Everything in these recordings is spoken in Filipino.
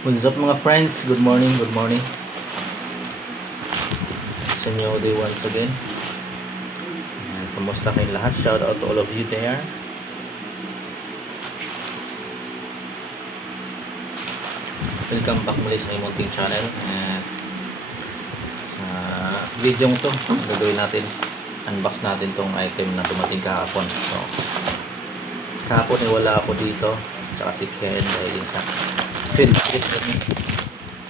What's up mga friends? Good morning, good morning. Sa new day once again. Kamusta kayong lahat? Shout out to all of you there. Welcome back muli sa aking munting channel. Sa video to, gagawin natin, unbox natin tong item na dumating kahapon. So, kahapon wala ako dito, tsaka si Ken dahil sa field trip kami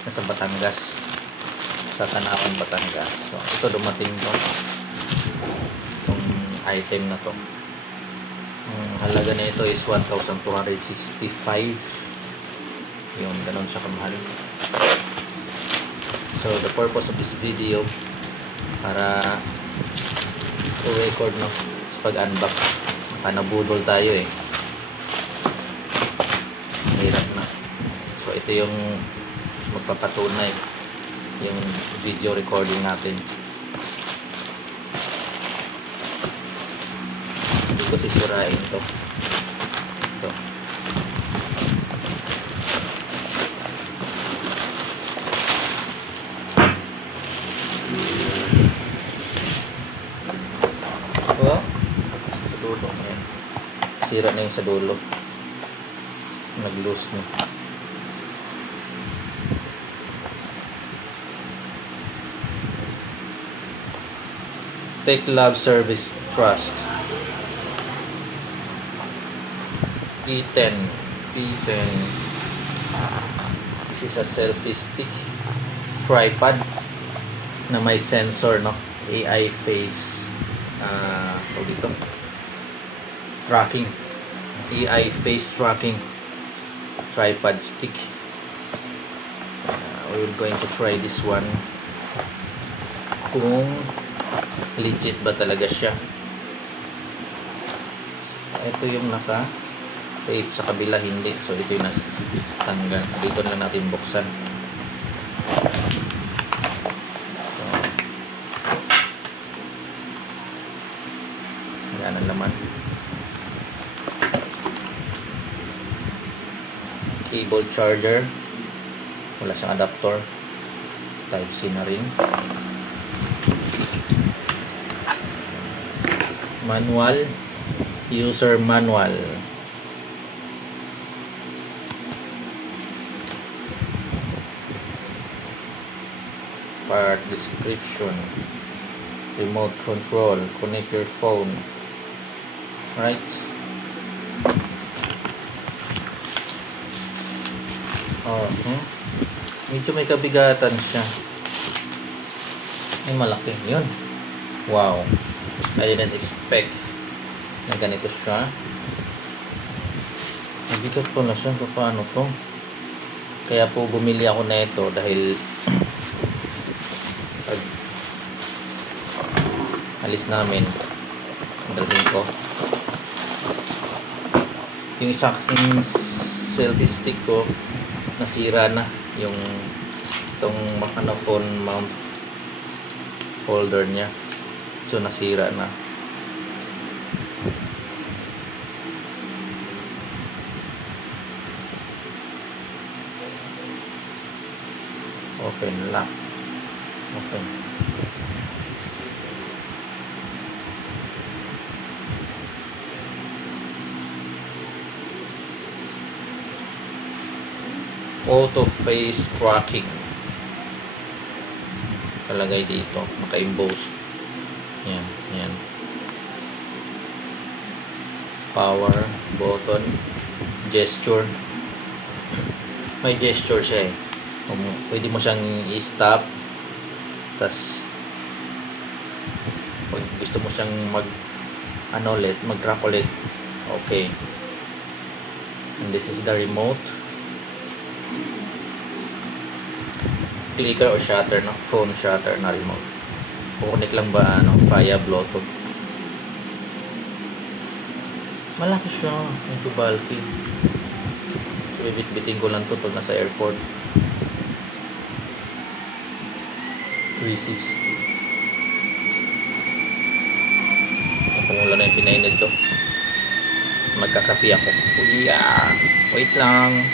sa Batangas, sa Tanawan, Batangas. So ito dumating to, itong item na to. Ang halaga na ito is 1,265. Yun, ganun siya kamahal. So the purpose of this video, para to record no, sa pag-unbox. Nabudol tayo eh, hirap na. So ito yung magpapatunay, yung video recording natin. Hindi ko sisirain ito. Oh, sa dulo. Ayan. Sira na yung sa dulo. Nag-loose na. Tech Love Service Trust P10. This is a selfie stick tripod na may sensor, no? AI face dito, tracking, AI face tracking tripod stick. We're going to try this one kung legit ba talaga siya. Ito yung naka tape, sa kabila hindi. So ito yung nasa tanggal. Dito na lang natin buksan. So, yan ang laman. Cable charger, wala siyang adapter, type C na rin. Manual, user manual. Part description, remote control, connect your phone. Right? Medyo may kabigatan siya. Ay, malaki yun. Wow, I didn't expect na ganito siya. Nabigat po na siya. Paano to? Kaya po bumili ako na ito dahil pag alis namin, ang dalhin ko yung isa kasing selfie stick ko, nasira na yung itong phone mount holder niya. So nasira na. Open lock. Open. Auto face tracking. Kalagay dito, naka-emboss. Yan, yan. Power button, gesture. May gesture siya eh. Pwede mo siyang i-stop. Tas pag gusto mo siyang mag-drop ulit. Okay. And this is the remote. Clicker or shutter, no? Phone shutter na remote. Kukunik lang ba via Bluetooth. Malaki siya, medyo bulky. So ibit-bitin ko lang to pag nasa airport. 360. Kung wala na yung pinainid ko, magkakapi ako. Kuya, wait lang.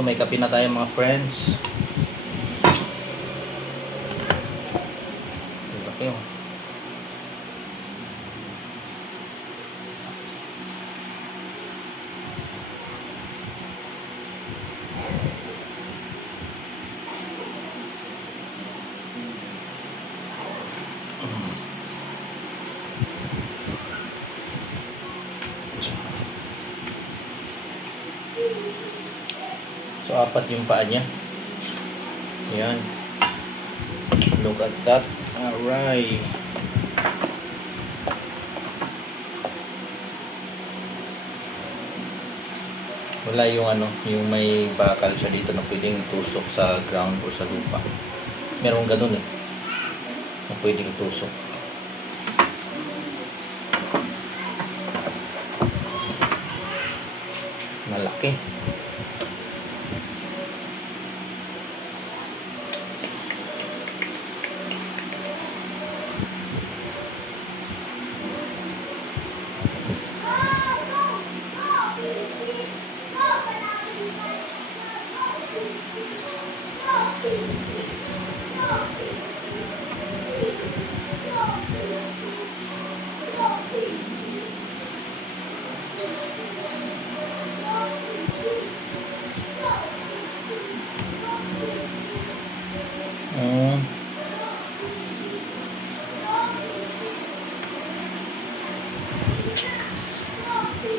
So may kape na tayo mga friends. Laki oh. So, apat yung paa niya. Ayan. Look at that. Alright. Wala yung ano, yung may bakal siya dito na pwedeng tusok sa ground o sa lupa. Merong ganun eh. Na pwedeng itusok. Malaki.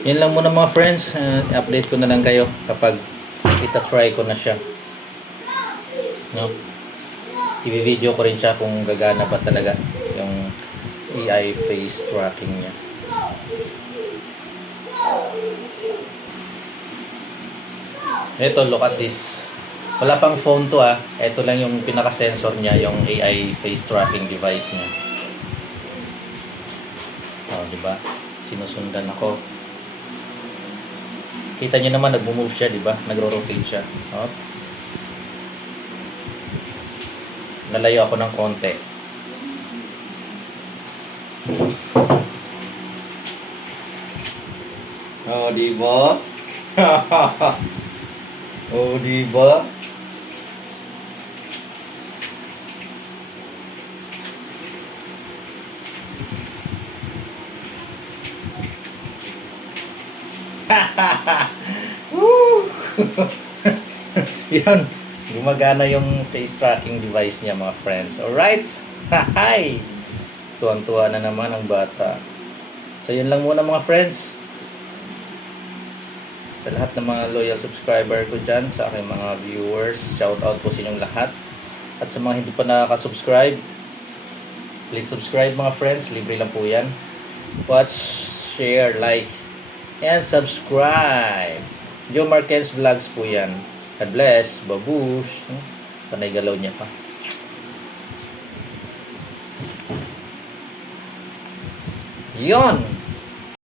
Yan lang muna mga friends. Update ko na lang kayo kapag ita-try ko na siya. No? I-video ko rin siya kung gagana ba talaga yung AI face tracking niya. Ito, look at this. Wala pang phone to ah. Ito lang yung pinaka-sensor niya, yung AI face tracking device niya. Oh, di ba? Sinusundan ako. Kita niyo naman nagmo-move siya, di ba? Nagro-rotate siya. Oh. Nalayo ako ng konti. Oh, di ba? Oh, di ba? Yan, gumagana yung face tracking device niya mga friends. Alright, hi! Tuwan-tuwa na naman ang bata. So yun lang muna mga friends. Sa lahat ng mga loyal subscriber ko dyan, sa aking mga viewers, shout out po sa inyong lahat. At sa mga hindi pa nakaka-subscribe, please subscribe mga friends, libre lang po yan. Watch, share, like, and subscribe. Joe Marquez Vlogs po yan. God bless. Babush. Panay galaw niya pa. Yon.